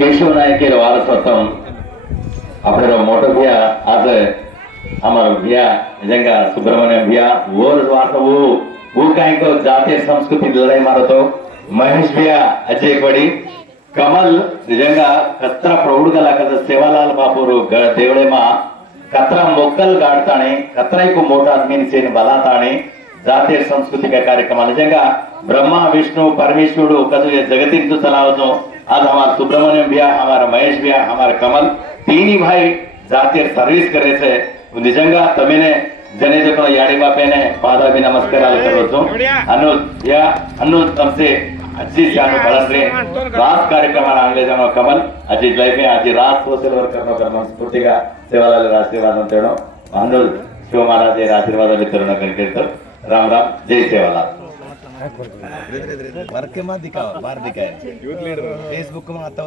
केशव नायकेर वारसत्వం आपल्याला मोठं भिया आज हमारा भिया जंगा सुब्रमण्यम भिया वो वार्ता वो काय को जातीय संस्कृती लढाई मारतो महेश भिया अजय पडी कमल निजंगा कत्रा प्रौढ कलाकार सेवालाल बापूರು देवळे मा कत्रा मोकल गाडताणे कत्राईको मोठा आदमी सेन बलाताणे जातीय सांस्कृतिक कार्यक्रम निजंगा ब्रह्मा विष्णु परमेश्वर कदे जगतीन तो चलावतो आज हमारा सुब्रमण्यम भैया हमारा महेश भैया हमारा कमल तीन ही भाई जातीय सर्विस करे थे निजंगा तमेने जने जो याड़ी बापेने पादा भी नमस्कार करो अनु तमसे अच्छी शानु बलंद्रे रात कार्यक्रम आणले जानो कमल अजी लाइफ में आज रात सोशल वर्क करनो स्फूर्तिगा सेवालाल आशीर्वाद ಅಂತ ಹೇಳೋ ಅನ್ನು ಶಿವ ಮಹಾರಾಜರ ಆಶೀರ್ವಾದ ವಿತರಣೆ करतो राम राम जय सेवालाल वर्क में दिखाओ बाहर दिखाए फेसबुक में आता